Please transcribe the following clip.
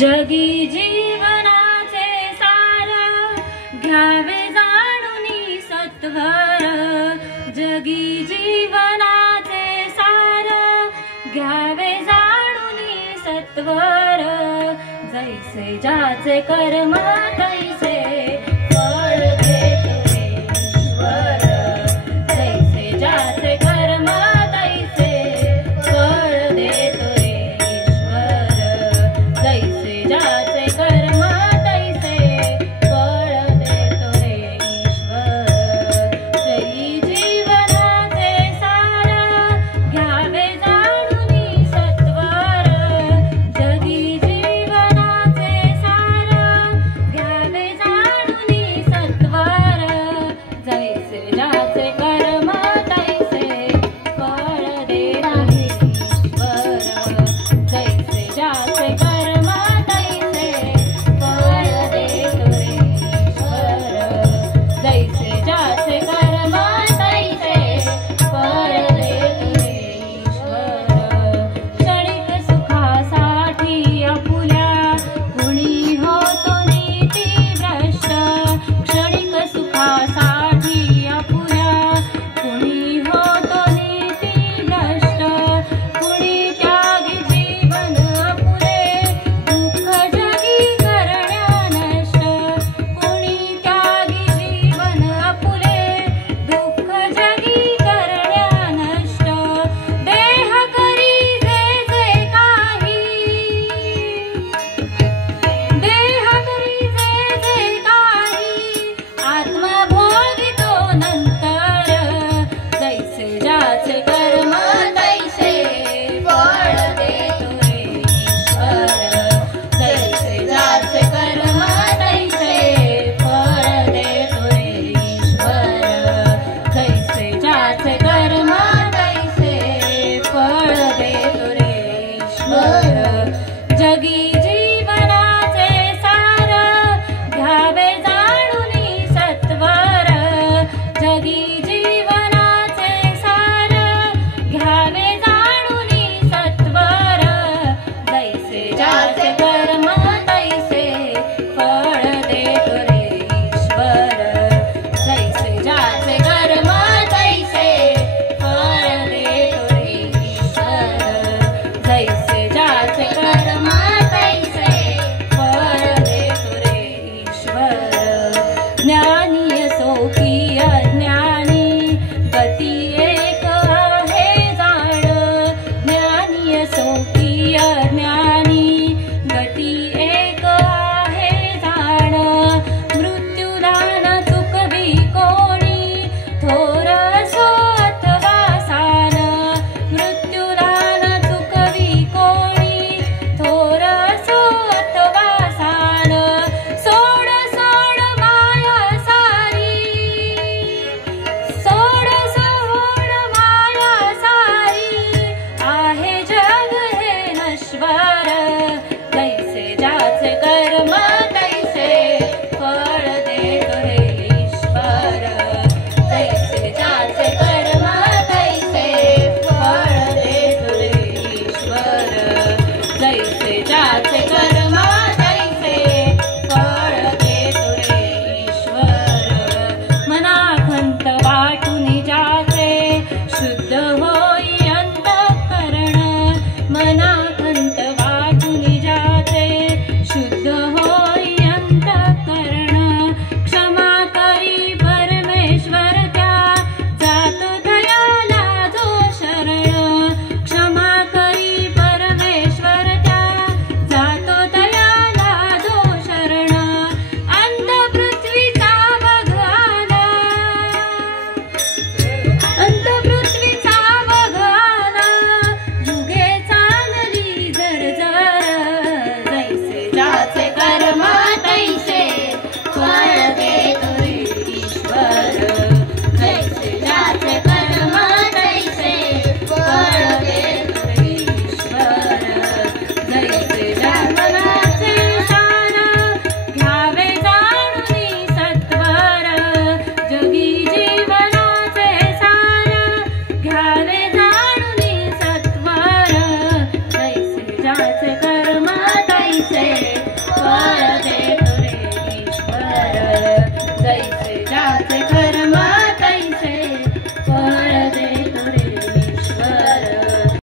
जगी जीवनाचे सार घ्यावे जाणूनी सत्वर, जगी जीवनाचे सार घ्यावे जाणूनी सत्वर, जैसे ज्याचे कर्म तैसे फळ देतो ईश्वर, जैसे ज्याचे कर्म तैसे फळ देतो ईश्वर, जैसे ज्याचे कर्म तैसे फळ देतो ईश्वर, जगी जीवनाचे सार घ्यावे जाणूनी सत्वर, जगी जीवनाचे सार घ्यावे जाणूनी सत्वर, जैसे ज्याचे कर्म तैसे फळ देतो ईश्वर, जैसे ज्याचे कर्म तैसे फळ देतो ईश्वर, जैसे ज्याचे कर्म तैसे फळ देतो ईश्वर, क्षणिक सुखासाठी आपुल्या कुणी होतो नीतिभ्रष्ट, क्षणिक सुखासाठी आपुल्या कुणी होतो नीतिभ्रष्ट, कुणी त्यागी जीवन आपुले दुःख जगी करण्या नष्ट, कुणी त्यागी जीवन आपुले दुःख जगी करण्या नष्ट, देह करी जे जे काही, देह करी जे जे काही, आत्मा भोगितो नंतर, जैसे ज्याचे कर्म तैसे फळ देतो ईश्वर, जैसे ज्याचे कर्म तैसे फळ देतो ईश्वर, जैसे ज्याचे कर्म तैसे फळ देतो